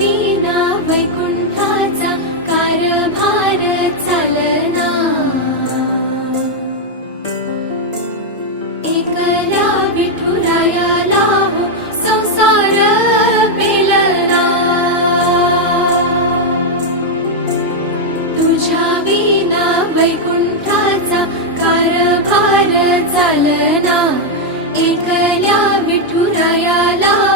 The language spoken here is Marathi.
विना वैकुंठाचा कारभार चालना। एकल्या विठुरायाला हो संसार पेलना। तुझ्या विना वैकुंठाचा कारभार चालना। एकल्या विठुरायाला